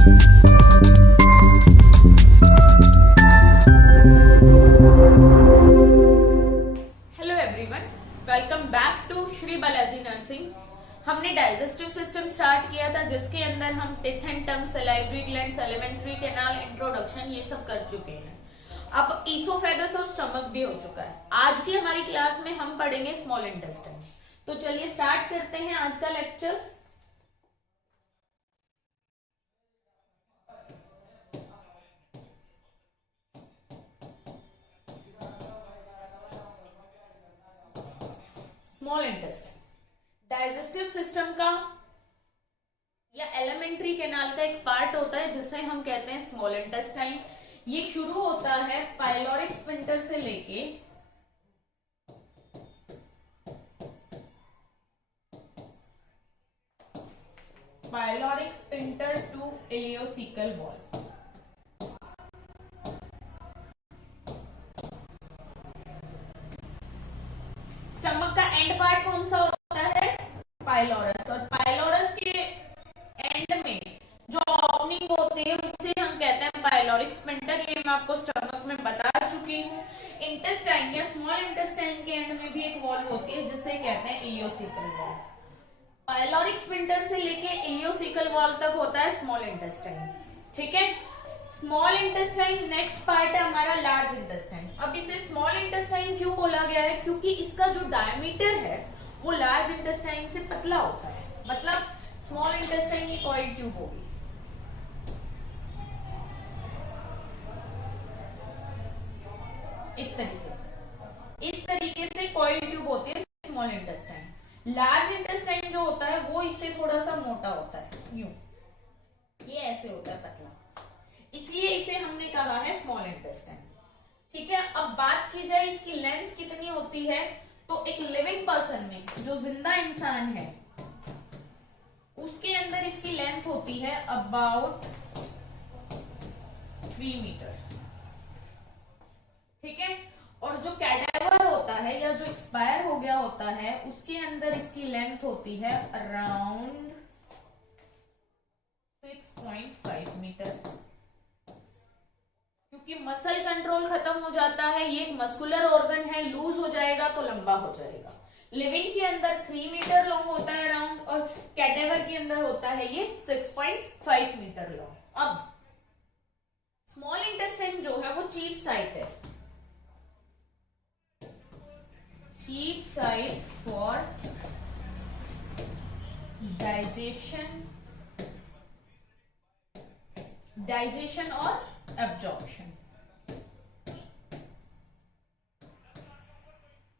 Hello everyone, welcome back to Shri Balaji nursing. हमने digestive system start किया था जिसके अंदर हम teeth and tongue, salivary glands, alimentary canal, introduction ये सब कर चुके हैं। अब ईसोफेगस और स्टमक भी हो चुका है। आज की हमारी क्लास में हम पढ़ेंगे स्मॉल इंटेस्टाइन। तो चलिए स्टार्ट करते हैं आज का lecture. Small intestine digestive system का या एलिमेंट्री कैनाल का एक पार्ट होता है जिसे हम कहते हैं स्मॉल इंटेस्टाइन। ये शुरू होता है पाइलोरिक स्फिंक्टर से लेके pyloric sphincter to ileocecal valve. Stomach का एंड पार्ट कौन सा होता है? पाइलोरस। और पाइलोरस के एंड में जो ओपनिंग होती है उसे हम कहते हैं पाइलोरिक स्फिंक्टर। ये मैं आपको स्टमक में बता चुकी हूँ। इंटेस्टाइन या स्मॉल इंटेस्टाइन के एंड में भी एक वॉल होती है जिसे कहते हैं इलियोसिकल वॉल। पाइलोरिक स्फिंक्टर से लेके इलियोसिकल वॉल तक होता है स्मॉल इंटेस्टाइन। ठीक है। स्मॉल इंटेस्टाइन नेक्स्ट पार्ट है हमारा लार्ज इंटेस्टाइन। अब इसे स्मॉल इंटेस्टाइन क्यों बोला गया है? क्योंकि इसका जो डायमीटर है वो लार्ज इंटेस्टाइन से पतला होता है। मतलब स्मॉल इंटेस्टाइन की कॉइल ट्यूब होगी इस तरीके से कॉइल ट्यूब होती है स्मॉल इंटेस्टाइन। लार्ज इंटेस्टाइन जो होता है वो इससे थोड़ा सा मोटा होता है, यूं ये ऐसे होता है पतला, इसलिए इसे हमने कहा है स्मॉल इंटेस्टाइन। ठीक है। अब बात की जाए इसकी लेंथ कितनी होती है, तो एक लिविंग पर्सन में जो जिंदा इंसान है उसके अंदर इसकी लेंथ होती है अबाउट 3 मीटर। ठीक है। और जो कैडेवर होता है या जो एक्सपायर हो गया होता है उसके अंदर इसकी लेंथ होती है अराउंड 6.5 मीटर। क्योंकि मसल कंट्रोल खत्म हो जाता है, ये एक मस्कुलर ऑर्गन है, लूज हो जाएगा तो लंबा हो जाएगा। लिविंग के अंदर 3 मीटर लॉन्ग होता है अराउंड, और कैडेवर के अंदर होता है ये 6.5 मीटर लॉन्ग। अब स्मॉल इंटेस्टाइन जो है वो चीफ साइट है, चीफ साइट फॉर डाइजेशन और एब्जॉर्प्शन।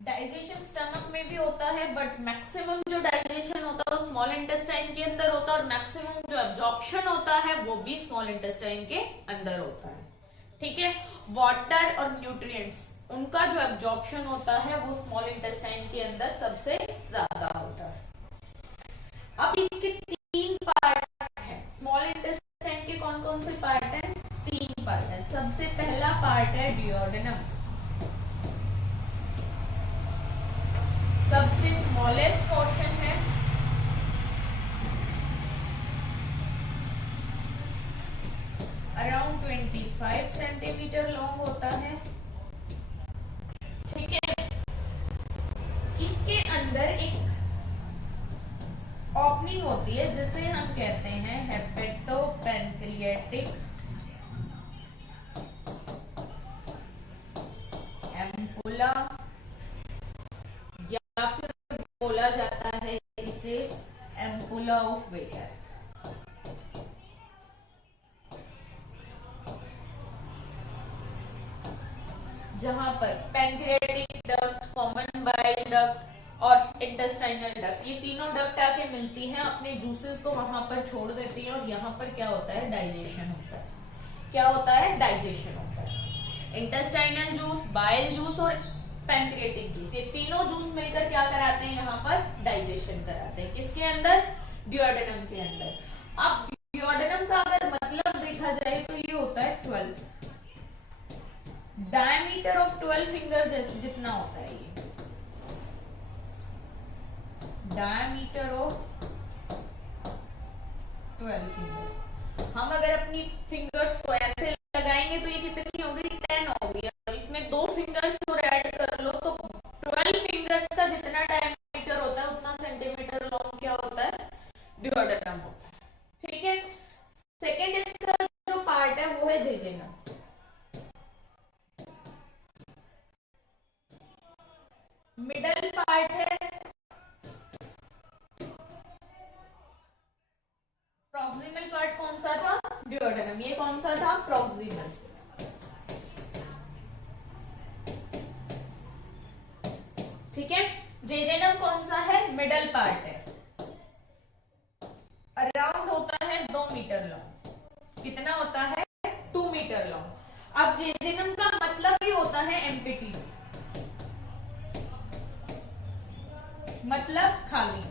डाइजेशन स्टमक में भी होता है बट मैक्सिमम जो डाइजेशन होता है वो स्मॉल इंटेस्टाइन के अंदर होता है, और मैक्सिमम जो एब्जॉर्प्शन होता है वो भी स्मॉल इंटेस्टाइन के अंदर होता है। ठीक है। वाटर और न्यूट्रिएंट्स उनका जो एब्जॉर्प्शन होता है वो स्मॉल इंटेस्टाइन के अंदर सबसे ज्यादा होता है। अब इसके 3 पार्ट है। स्मॉल इंटेस्टाइन के कौन कौन से पार्ट है? 3 पार्ट है। सबसे पहला पार्ट है डियोडेनम, सबसे स्मॉलेस्ट पोर्शन है। अराउंड 25 सेंटीमीटर लॉन्ग होता है। ठीक है। इसके अंदर एक ओपनिंग होती है जिसे हम कहते हैं हेपेटोपेनक्रियाटिक एम्पुला, या फिर बोला जाता है इसे एम्पुला ऑफ वेटर। जहां पर pancreatic duct, common bile duct और इंटेस्टाइनल डक्ट, ये तीनों डक्ट आके मिलती हैं, अपने जूसेस को वहां पर छोड़ देती हैं, और यहाँ पर क्या होता है? डाइजेशन होता है। क्या होता है? डाइजेशन होता है। इंटेस्टाइनल जूस, बाइल जूस और पैनक्रियाटिक जूस, ये तीनों जूस मिलकर क्या कराते हैं? यहाँ पर डाइजेशन कराते हैं। किसके अंदर? डियोडेनम के अंदर। अब डियोडेनम का अगर मतलब देखा जाए तो ये होता है 12, डायमीटर ऑफ 12 फिंगर्स जितना होता है ये, डायमीटर ऑफ 12 फिंगर्स। हम अगर अपनी फिंगर्स को ऐसे लगाएंगे तो ये कितनी हो गई, 10 हो गई। अब इसमें 2 फिंगर्स को ऐड कर लो तो 12 फिंगर्स का जितना डायमीटर होता है उतना सेंटीमीटर लॉन्ग क्या होता है, ड्यूओडेनम होता है। ठीक है, सेकेंड इसका जो पार्ट है वो है जेजेनम। मिडल पार्ट है प्रॉक्सिमल पार्ट, कौन सा था, ड्यूओडेनम। ये कौन सा था, प्रॉक्सिमल। ठीक है, जेजेनम कौन सा है, मिडल पार्ट है, अराउंड होता है 2 मीटर लॉन्ग। कितना होता है, 2 मीटर लॉन्ग। अब जेजेनम का मतलब ही होता है एम्प्टी, मतलब खाली।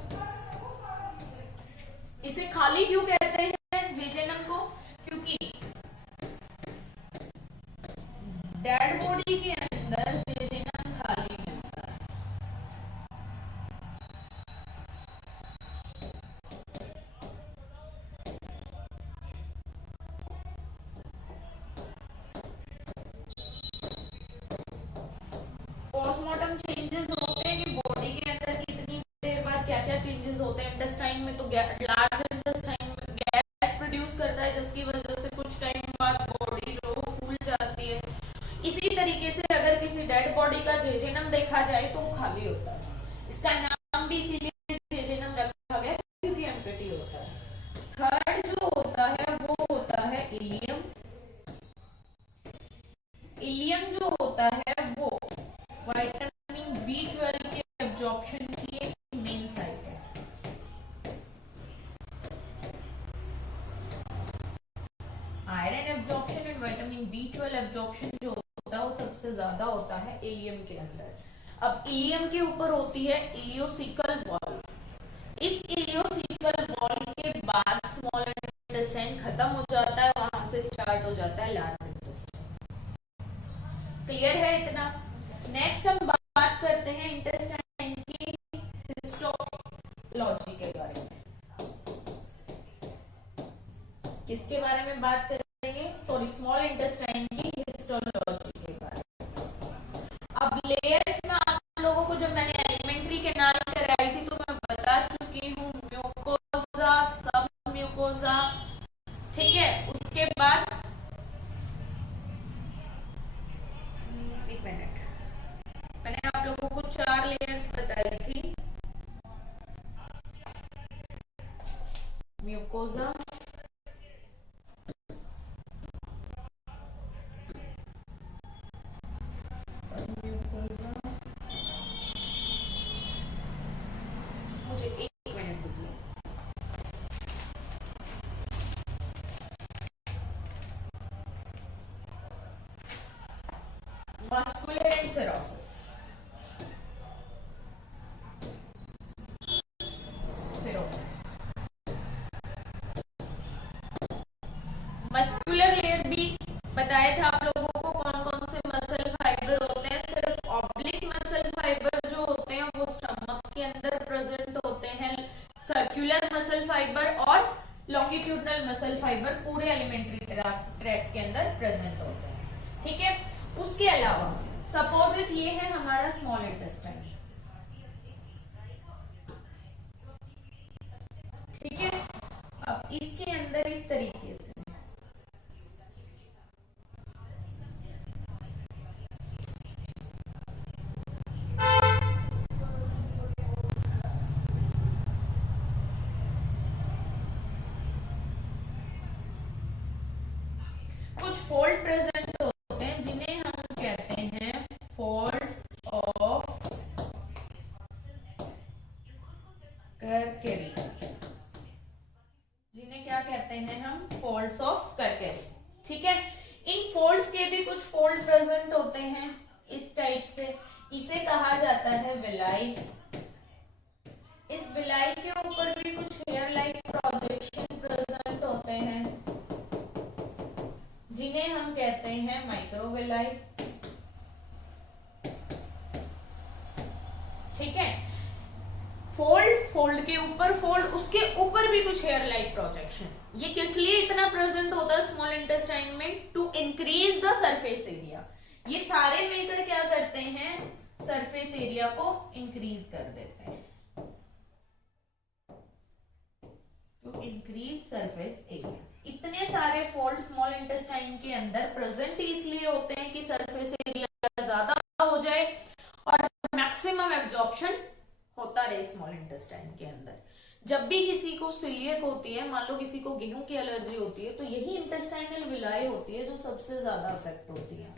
इसे खाली क्यों कहते हैं जेजेनम को, क्योंकि डेड बॉडी के अंदर जेजेनम खाली मिलता है। पोस्टमार्टम चेंजेस होते हैं कि बॉडी के अंदर कितनी देर बाद क्या क्या चेंजेस होते हैं। इंटेस्टाइन में तो लार्ज इंटेस्टाइन में गैस प्रोड्यूस करता है जिसकी वजह से कुछ टाइम बाद बॉडी जो फूल जाती है। इसी तरीके से अगर किसी डेड बॉडी का जेजेनम देखा जाए तो वो खाली होता है। इसका नाम भी इसीलिए जेजेनम रखा गया क्योंकि एम्प्टी होता है। थर्ड जो होता है वो होता है इलियम। इलियम जो होता है वो विटामिन B12 के एब्जॉर्प्शन की एक मेन साइट है। Iron absorption and vitamin B12 absorption जो होता है वो सबसे ज्यादा होता है इलियम के अंदर। अब इलियम के ऊपर होती है इलियोसिकल वॉल्व। इस इलियोसिकल वॉल्व के बाद स्मॉल इंटेस्टाइन खत्म हो जाता है, वहां से स्टार्ट हो जाता है लार्ज इंटेस्टाइन। क्लियर है इतना। नेक्स्ट हम बात करते हैं इंटेस्टाइन की हिस्टोलॉजी के बारे में। किसके बारे में बात करेंगे, सॉरी स्मॉल इंटेस्टाइन की हिस्टोलॉजी के बारे में। अब लेयर्स में आप लोगों को जब मैंने एलिमेंट्री के नाम कराई थी तो मैं बता चुकी हूँ, म्यूकोजा, सब म्यूकोजा। ठीक है, उसके बाद एक मिनट, मैंने आप लोगों को 4 लेयर्स बताई थी, म्यूकोजा, मुझे एक मिनट दीजिए। Muscular and cirrhosis. Muscular layer भी बताया था आप लोगों को कौन कौन से मसल फाइबर होते हैं। सिर्फ ऑब्लिक मसल फाइबर जो होते हैं वो स्टमक के अंदर प्रेजेंट होते हैं। सर्कुलर मसल फाइबर और लॉन्गिट्यूडनल मसल फाइबर पूरे एलिमेंट्री ट्रैक्ट के अंदर प्रेजेंट होते हैं। ठीक है, उसके अलावा सपोजिट ये है हमारा स्मॉल इंटेस्टाइन। ठीक है, अब इसके अंदर इस तरीके से कुछ फोल्ड प्रेजेंट होते हैं जिन्हें हम कहते हैं फोल्ड्स ऑफ करकेरी। जिन्हें क्या कहते हैं हम, फोल्ड्स ऑफ करकेरी। ठीक है, इन फोल्ड्स के भी कुछ फोल्ड प्रेजेंट होते हैं इस टाइप से। इसे कहा जाता है विलाई। इस विलाई के ऊपर भी कुछ हेयर लाइक प्रोजेक्शन प्रेजेंट होते हैं जिन्हें हम कहते हैं माइक्रोविलाई। ठीक है, फोल्ड, फोल्ड के ऊपर फोल्ड, उसके ऊपर भी कुछ हेयर लाइक प्रोजेक्शन। ये किस लिए इतना प्रेजेंट सरफेस एरिया, ये सारे मिलकर क्या करते हैं, सरफेस एरिया को इंक्रीज कर देते हैं, टू इंक्रीज सरफेस एरिया। इतने सारे फोल्ड स्मॉल इंटेस्टाइन के अंदर प्रेजेंट इसलिए होते हैं कि सरफेस एरिया ज्यादा हो जाए और मैक्सिमम एब्जॉर्प्शन होता रहे स्मॉल इंटेस्टाइन के अंदर। जब भी किसी को सिलियक होती है, मान लो किसी को गेहूं की एलर्जी होती है, तो यही इंटेस्टाइनल विलाई होती है जो सबसे ज्यादा अफेक्ट होती है।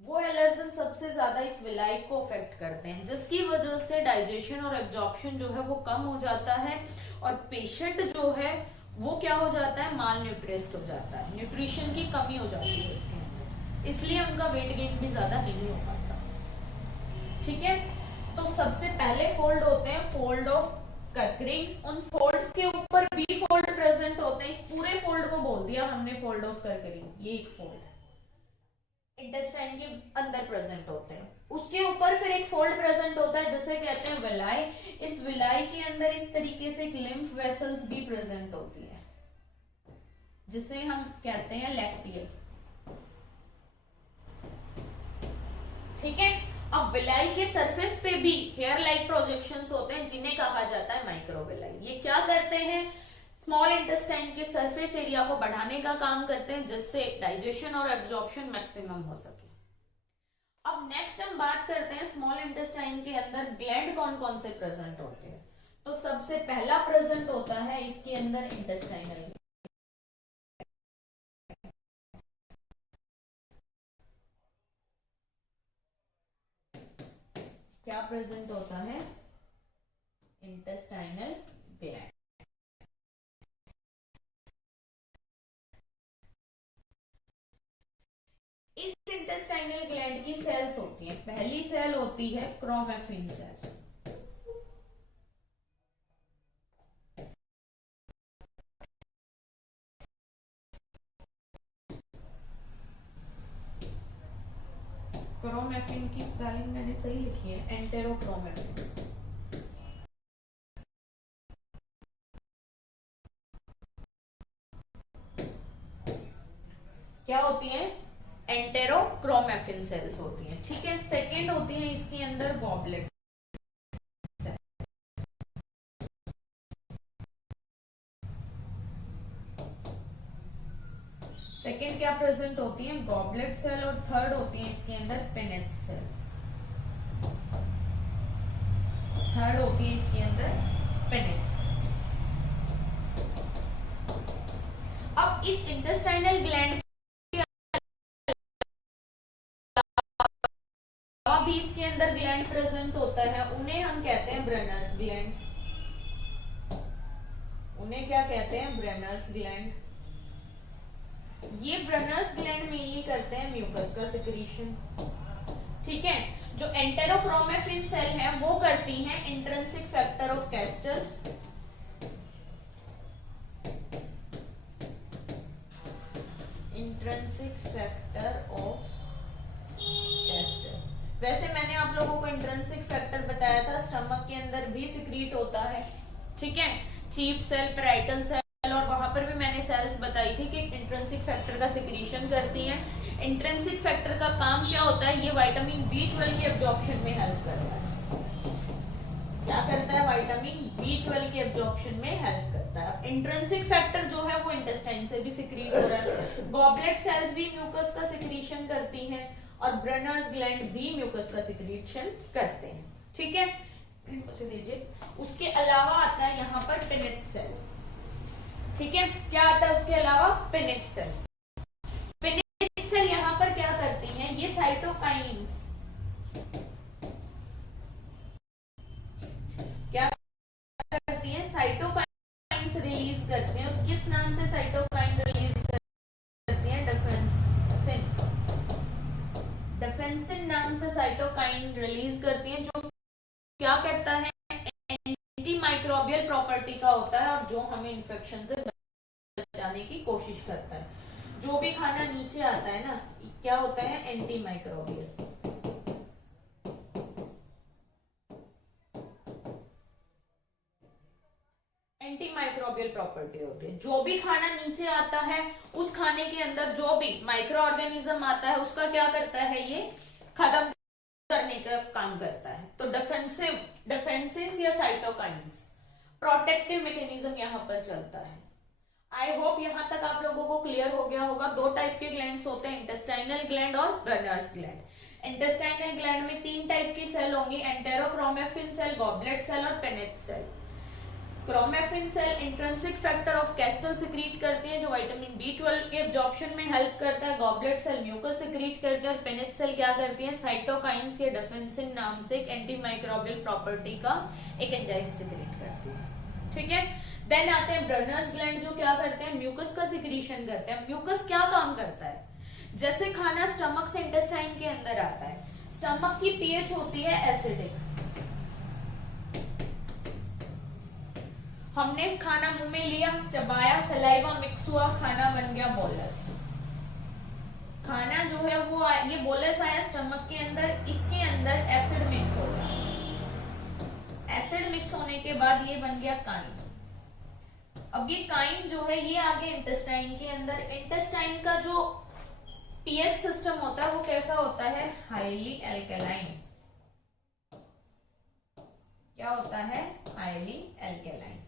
वो एलर्जन सबसे ज्यादा इस विलाई को अफेक्ट करते हैं, जिसकी वजह से डाइजेशन और एब्जॉर्प्शन जो है वो कम हो जाता है और पेशेंट जो है वो क्या हो जाता है, माल न्यूट्रिस्ट हो जाता है, न्यूट्रिशन की कमी हो जाती है उसके अंदर, इसलिए उनका वेट गेन भी ज्यादा नहीं हो पाता। ठीक है, तो सबसे पहले फोल्ड होते हैं फोल्ड ऑफ कर्क रिंग्स, उन फोल्ड्स के ऊपर भी फोल्ड प्रेजेंट होते हैं। इस पूरे फोल्ड को बोल दिया हमने फोल्ड ऑफ कर्क रिंग, ये एक फोल्ड है, इंटेस्टाइन के अंदर प्रेजेंट होते हैं। उसके ऊपर फिर एक फोल्ड प्रेजेंट होता है जिसे कहते हैं विलाई। इस विलाई के अंदर इस तरीके से लिम्फ वेसल्स भी प्रेजेंट होती है जिसे हम कहते हैं लैक्टियल। ठीक है, अब विलाई के सरफेस पे भी हेयर लाइक प्रोजेक्शंस होते हैं जिन्हें कहा जाता है माइक्रोविलाई। ये क्या करते हैं, स्मॉल इंटेस्टाइन के सरफेस एरिया को बढ़ाने का काम करते हैं जिससे डाइजेशन और एब्जॉर्प्शन मैक्सिमम हो सके। अब नेक्स्ट हम बात करते हैं स्मॉल इंटेस्टाइन के अंदर ग्लैंड कौन कौन से प्रेजेंट होते हैं। तो सबसे पहला प्रेजेंट होता है इसके अंदर इंटेस्टाइनल, क्या प्रेजेंट होता है, इंटेस्टाइनल ग्लैंड। इस इंटेस्टाइनल ग्लैंड की सेल्स होती हैं, पहली सेल होती है क्रोमेफिन सेल। क्रोमेफिन की स्पेलिंग मैंने सही लिखी है, एंटेरोक्रोमेफिन। क्या होती है, एंटेरोक्रोमेफिन सेल्स होती हैं। ठीक है, सेकंड होती है इसके अंदर गॉबलेट। सेकंड क्या प्रेजेंट होती है, गॉबलेट सेल। और थर्ड होती है इसके अंदर पिनेट सेल्स। थर्ड होती है इसके अंदर पिनेट सेल्स। अब इस इंटेस्टाइनल ग्लैंड भी इसके अंदर ग्लैंड प्रेजेंट होता है, उन्हें हम कहते हैं ब्रेनर्स ग्लैंड। उन्हें क्या कहते हैं, ब्रेनर्स ग्लैंड। ये ब्रेनर्स ग्लैंड में ये करते हैं म्यूकस का सिक्रीशन। ठीक है, जो एंटेरोक्रोमेफिन सेल है वो करती हैं intrinsic factor of castor. Intrinsic factor of castor. वैसे मैंने आप लोगों को इंट्रिंसिक फैक्टर बताया था, स्टमक के अंदर भी सिक्रीट होता है। ठीक है, चीफ सेल, पेराइटल सेल, और वहां पर भी मैंने सेल्स बताई थी कि इंट्रिंसिक फैक्टर का सिक्रीशन करती हैं। इंट्रिंसिक फैक्टर का काम क्या होता है, ये विटामिन B12 के एब्जॉर्प्शन में हेल्प करता है। क्या करता है, विटामिन B12 के एब्जॉर्प्शन में हेल्प करता है। इंट्रिंसिक फैक्टर जो है वो इंटेस्टाइन से भी सिक्रीट हो रहा है। गॉबलेट सेल्स भी म्यूकस का सिक्रीशन करती हैं और ब्रेनर्स ग्लैंड भी म्यूकस का सिक्रीशन करते हैं। ठीक है, मुझे दीजिए। उसके अलावा आता है यहाँ पर पिनेट सेल। ठीक है, क्या आता है उसके अलावा, पिनेट सेल। पिनेट सेल यहाँ पर क्या करती हैं, ये साइटोकाइन्स क्या करती हैं, साइटोकाइन्स रिलीज करती हैं। किस नाम से साइटोकाइन रिलीज करती हैं, डेफेंसिन। डेफेंसिन नाम से साइटोकाइन रिलीज करती हैं, जो क्या करता है, एंटी माइक्रोबियल प्रॉपर्टी का होता है और जो हमें इन्फेक्शन से बचाने की कोशिश करता है। जो भी खाना नीचे आता है ना, क्या होता है, anti microbial. Anti microbial property property होती है। जो भी खाना नीचे आता है उस खाने के अंदर जो भी माइक्रो ऑर्गेनिज्म आता है उसका क्या करता है, ये खत्म करने का काम करता है। तो डिफेंसिन्स या साइटोकाइन्स, प्रोटेक्टिव मैकेनिज्म यहाँ पर चलता है। आई होप यहां तक आप लोगों को क्लियर हो गया होगा। दो टाइप के ग्लैंड्स होते हैं, इंटेस्टाइनल ग्लैंड और ब्रनर्स ग्लैंड। इंटेस्टाइनल ग्लैंड में 3 टाइप की सेल होंगी, एंटेरोक्रोमेफिन सेल, गॉबलेट सेल और Paneth cell. Chromaffin cell intrinsic factor of Castle secrete करते हैं जो विटामिन B12 के एब्जॉर्प्शन में हेल्प करता है। गॉबलेट सेल म्यूकस सिक्रीट करते हैं और पेनेट सेल क्या करती है, साइटोकाइन्स या डिफेंसिन नाम से एक एंटी माइक्रोबियल प्रॉपर्टी का एक एंजाइम सिक्रीट करती है। ठीक है, देन आते हैं ब्रनर्स ग्लैंड जो क्या करते हैं, म्यूकस का सिक्रीशन करते हैं। म्यूकस क्या काम करता है, जैसे खाना स्टमक से इंटेस्टाइन के अंदर आता है, स्टमक की पीएच होती है एसिडिक, हमने खाना मुंह में लिया, चबाया, सलाइवा मिक्स हुआ, खाना बन गया बोलस। खाना जो है वो ये बोलस आया स्टमक के अंदर, इसके अंदर एसिड मिक्स होगा, एसिड मिक्स होने के बाद ये बन गया काइन। अब ये काइन जो है ये आगे इंटेस्टाइन के अंदर, इंटेस्टाइन का जो पीएच सिस्टम होता है वो कैसा होता है, हाईली एल्केलाइन। क्या होता है, हाईली एल्केलाइन।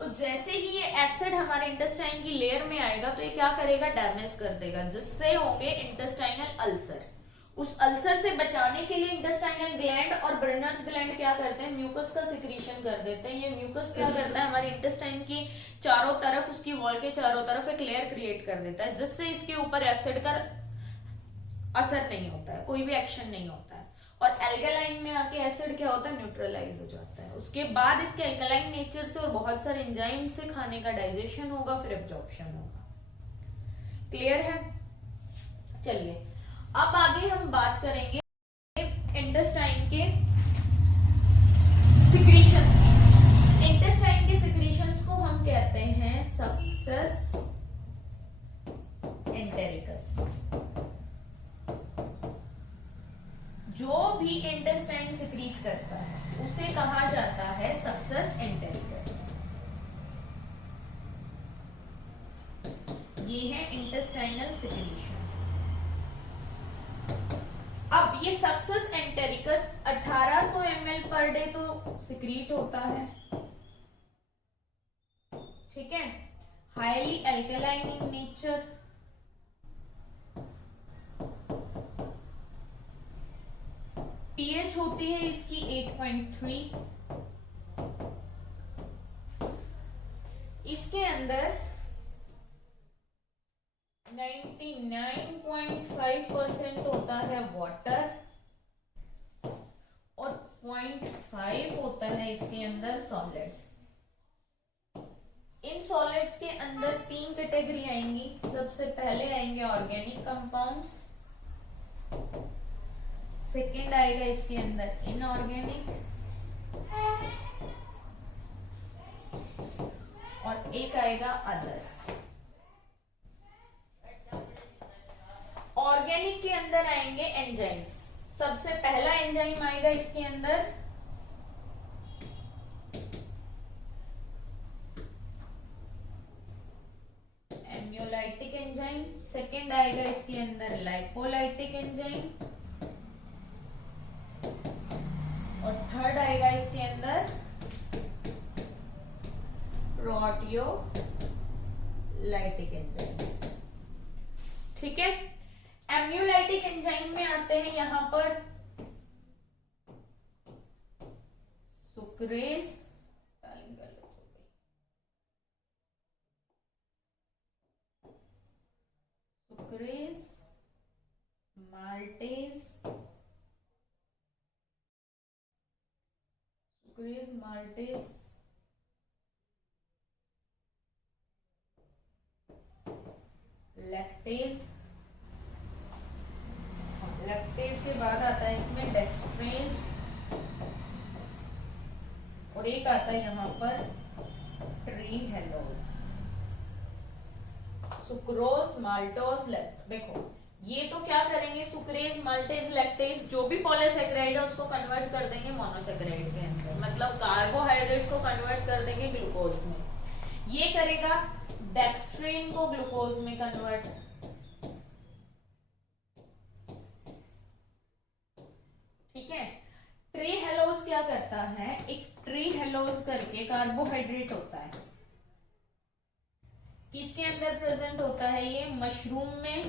तो जैसे ही ये एसिड हमारे इंटेस्टाइन की लेयर में आएगा तो ये क्या करेगा, डैमेज कर देगा, जिससे होंगे इंटेस्टाइनल अल्सर। उस अल्सर से बचाने के लिए इंटेस्टाइनल ग्लैंड और ब्रनर्स ग्लैंड क्या करते हैं, म्यूकस का सिक्रीशन कर देते हैं। ये म्यूकस क्या करता है, हमारे इंटेस्टाइन की चारों तरफ, उसकी वॉल के चारों तरफ एक लेयर क्रिएट कर देता है, जिससे इसके ऊपर एसिड का असर नहीं होता है, कोई भी एक्शन नहीं होता है। और एल्केलाइन में आके एसिड क्या होता है, न्यूट्रलाइज हो जाता है। उसके बाद इसके एल्केलाइन नेचर से और बहुत सारे एंजाइम से खाने का डाइजेशन होगा, फिर एब्जॉर्प्शन होगा। क्लियर है? चलिए अब आगे हम बात करेंगे इंटेस्टाइन के सिक्रीशंस की। इंटेस्टाइन के सिक्रीशंस को हम कहते हैं सक्सेस एंटेरिकस। जो भी इंटेस्टाइन सिक्रीट करता है उसे कहा जाता है सक्सेस एंटेरिकस। ये है इंटेस्टाइनल सिक्रीशंस। अब ये success entericus 1800 ml per day तो सिक्रीट होता है, ठीक है, highly alkaline in nature, pH होती है इसकी 8.3, इसके अंदर 99.5% होता है वाटर और 0.5 होता है इसके अंदर सॉलिड्स। इन सॉलिड्स के अंदर 3 कैटेगरी आएंगी। सबसे पहले आएंगे ऑर्गेनिक कंपाउंड्स, सेकेंड आएगा इसके अंदर इनऑर्गेनिक, और एक आएगा अदर्स। ऑर्गेनिक के अंदर आएंगे एंजाइम्स। सबसे पहला एंजाइम आएगा इसके अंदर एम्योलाइटिक एंजाइम, सेकेंड आएगा इसके अंदर लाइपोलाइटिक एंजाइम, और थर्ड आएगा इसके अंदर प्रोटियोलाइटिक एंजाइम। ठीक है, एम्यूलाइटिक एंजाइम में आते हैं यहां पर sucrase, sucrase, maltase, sucrase, maltase, lactase, lactase के बाद आता है इसमें डेक्सट्रेज, और एक आता है यहाँ पर ट्रीहेलोज, सुक्रोज, माल्टोज, देखो ये तो क्या करेंगे, सुक्रेज, माल्टेज, लैक्टेज, जो भी पॉलीसेकेराइड है उसको कन्वर्ट कर देंगे मोनोसेकेराइड के अंदर, मतलब कार्बोहाइड्रेट को कन्वर्ट कर देंगे ग्लूकोज में। ये करेगा डेक्स्ट्रिन को ग्लूकोज में कन्वर्ट। ठीक है, ट्री हेलोज क्या करता है, एक ट्री हेलोज करके कार्बोहाइड्रेट होता है, किसके अंदर प्रेजेंट होता है, ये मशरूम में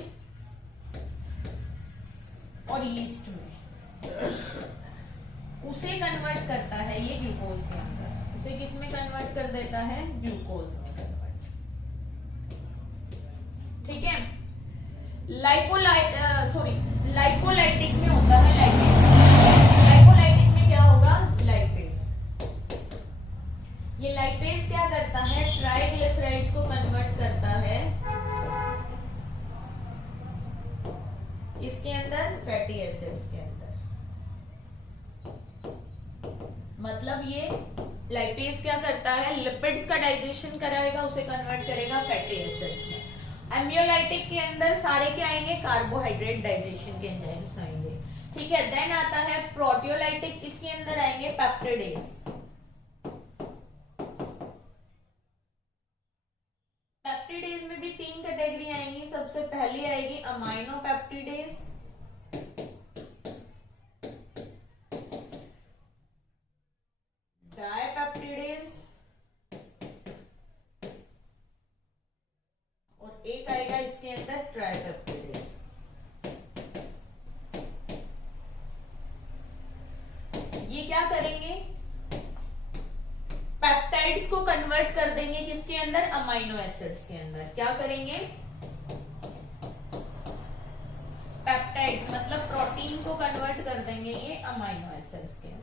और यीस्ट में, उसे कन्वर्ट करता है ये ग्लूकोज के अंदर, उसे किस में कन्वर्ट कर देता है, ग्लूकोज में कन्वर्ट। ठीक है, लाइपोलाइटिक में होता है लाइपोलाइटिक में क्या होगा, लाइपेज। ये लाइपेज क्या करता है, ट्राइग्लिसराइड्स को कन्वर्ट करता है इसके अंदर, फैटी एसिड्स के अंदर। मतलब ये लाइपेज क्या करता है, लिपिड्स का डाइजेशन कराएगा, उसे कन्वर्ट करेगा फैटी एसिड्स में। एम्ब्रियोलाइटिक के अंदर सारे क्या आएंगे, कार्बोहाइड्रेट डाइजेशन के एंजाइम्स आएंगे। ठीक है, देन आता है प्रोटियोलाइटिक, इसके अंदर आएंगे पेप्टिडेज। पेप्टिडेज में भी 3 कैटेगरी आएंगी। सबसे पहली आएगी अमाइनो पेप्टिडेज, डायपेप्टिडेज, और एक आएगा इसके अंदर ट्राइपेप्टिडेज। ये क्या करेंगे, पेप्टाइड्स को कन्वर्ट कर देंगे किसके अंदर, अमाइनो एसिड्स के अंदर। क्या करेंगे, पेप्टाइड्स मतलब प्रोटीन को कन्वर्ट कर देंगे ये अमाइनो एसिड्स के अंदर।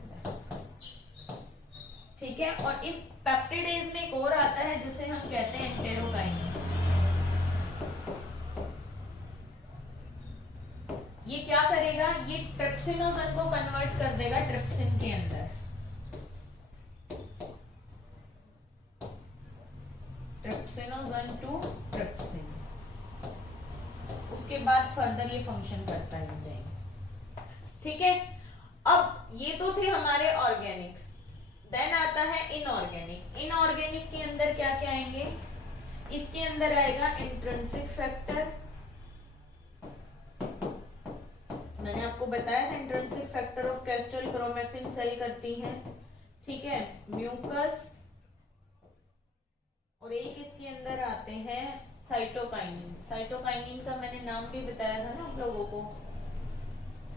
ठीक है, और इस पेप्टिडेज में एक और आता है जिसे हम कहते हैं एंटेरोकाइनेज। ये क्या करेगा, ये ट्रिप्सिनोजन को कन्वर्ट कर देगा ट्रिप्सिन के अंदर। ट्रिप्सिनोजन टू ट्रिप्सिन, उसके बाद फर्दर ये फंक्शन करता है एंजाइम। ठीक है, अब ये तो थे हमारे ऑर्गेनिक्स। देन आता है इनऑर्गेनिक। इनऑर्गेनिक के अंदर क्या क्या आएंगे, इसके अंदर आएगा इंट्रिंसिक फैक्टर। मैंने आपको बताया था intrinsic factor of Castle chromaffin cell करती है। ठीक है, म्यूकस, और एक इसके अंदर आते हैं साइटोकाइनिन। साइटोकाइनिन का मैंने नाम भी बताया था ना आप लोगों को,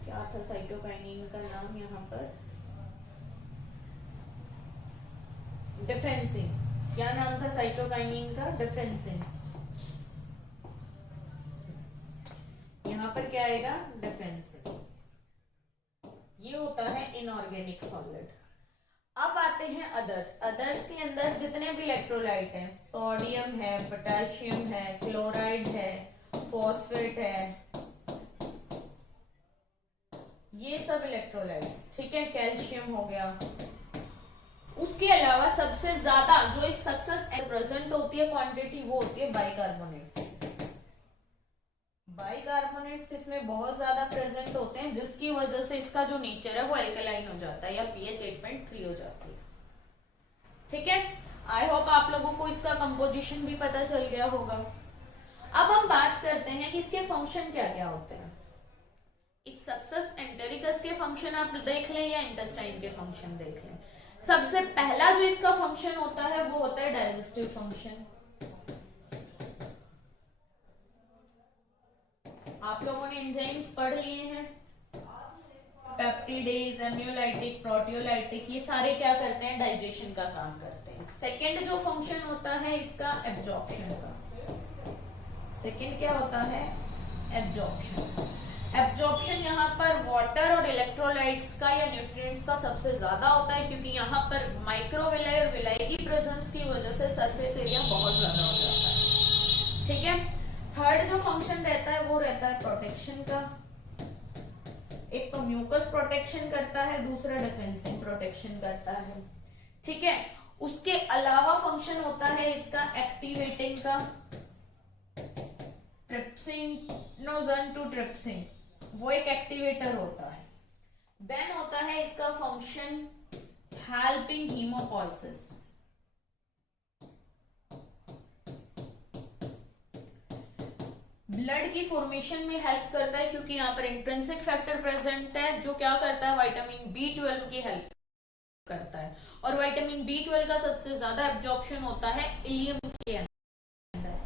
क्या था साइटोकाइनिन का नाम यहाँ पर, डिफेंसिन। क्या नाम था साइटोकाइनिन का, डिफेंसिन। यहाँ पर क्या आएगा, डिफेंसिन। ये होता है इनऑर्गेनिक सॉलिड। अब आते हैं अदर्स। अदर्स के अंदर जितने भी इलेक्ट्रोलाइट हैं, सोडियम है, पोटेशियम है, क्लोराइड है, फॉस्फेट है, ये सब इलेक्ट्रोलाइट्स। ठीक है, कैल्शियम हो गया। उसके अलावा सबसे ज्यादा जो इस सक्सेस प्रेजेंट होती है क्वांटिटी, वो होती है बाइकार्बोनेट्स। बाइकार्बोनेट्स इसमें बहुत ज्यादा प्रेजेंट होते हैं, जिसकी वजह से इसका जो नेचर है वो एल्कलाइन हो जाता है या पीएच 8.3 हो जाती है। ठीक है, आई होप आप लोगों को इसका कंपोजिशन भी पता चल गया होगा। अब हम बात करते हैं कि इसके फंक्शन क्या क्या होते हैं। इस सक्सेस एंटेरिकस के फंक्शन आप देख लें या इंटेस्टाइन के फंक्शन देख लें। सबसे पहला जो इसका फंक्शन होता है वो होता है डाइजेस्टिव फंक्शन। आप लोगों ने एंजाइम्स पढ़ लिए हैं, पेप्टिडेज, एम्ब्रियोलाइटिक, प्रोटियोलाइटिक, ये सारे क्या करते हैं, डाइजेशन का काम करते हैं। सेकेंड जो फंक्शन होता है इसका एब्जॉर्प्शन का। सेकेंड क्या होता है, एब्जॉर्प्शन। एब्जॉर्प्शन यहाँ पर वाटर और इलेक्ट्रोलाइट्स का या न्यूट्रिएंट्स का सबसे ज्यादा होता है, क्योंकि यहाँ पर माइक्रोविलाई और विलाई की प्रेजेंस की वजह से सरफेस एरिया बहुत ज्यादा हो जाता है। ठीक है, थर्ड जो फंक्शन रहता है वो रहता है प्रोटेक्शन का। एक तो म्यूकस प्रोटेक्शन करता है, दूसरा डिफेंसिव प्रोटेक्शन करता है। ठीक है, उसके अलावा फंक्शन होता है इसका एक्टिवेटिंग का, ट्रिप्सिनोजन टू ट्रिप्सिन, वो एक एक्टिवेटर होता है। देन होता है इसका फंक्शन हेल्पिंग हीमोपोइसिस। ब्लड की फॉर्मेशन में हेल्प करता है, क्योंकि यहाँ पर इंट्रिंसिक फैक्टर प्रेजेंट है जो क्या करता है, विटामिन B12 की हेल्प करता है। और विटामिन B12 का सबसे ज्यादा एब्जॉर्प्शन होता है इलियम के अंदर।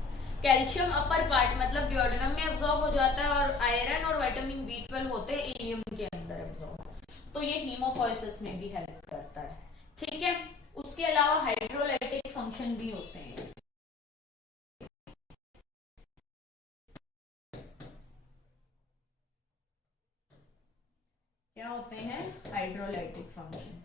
कैल्शियम अपर पार्ट मतलब ड्यूodenum में एब्जॉर्ब हो जाता है, और आयरन और विटामिन B12 होते हैं इलियम के अंदर एब्जॉर्ब। तो ये हीमोपोइसिस में भी हेल्प करता है। ठीक है, उसके अलावा हाइड्रोलाइटिक फंक्शन भी होते हैं। क्या होते हैं हाइड्रोलाइटिक फंक्शन?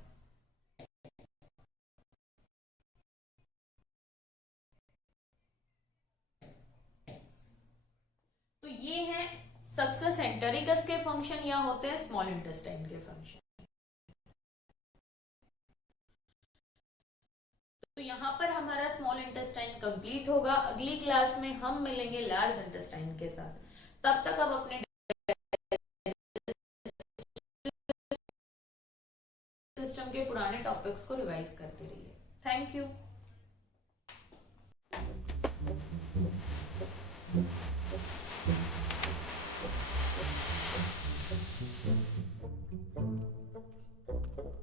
तो ये है सक्सेस एंटेरिकस के फंक्शन, या होते हैं स्मॉल इंटेस्टाइन के फंक्शन। तो यहाँ पर हमारा स्मॉल इंटेस्टाइन कंप्लीट होगा। अगली क्लास में हम मिलेंगे लार्ज इंटेस्टाइन के साथ। तब तक आप अपने सिस्टम के पुराने टॉपिक्स को रिवाइज करते रहिए। Thank you.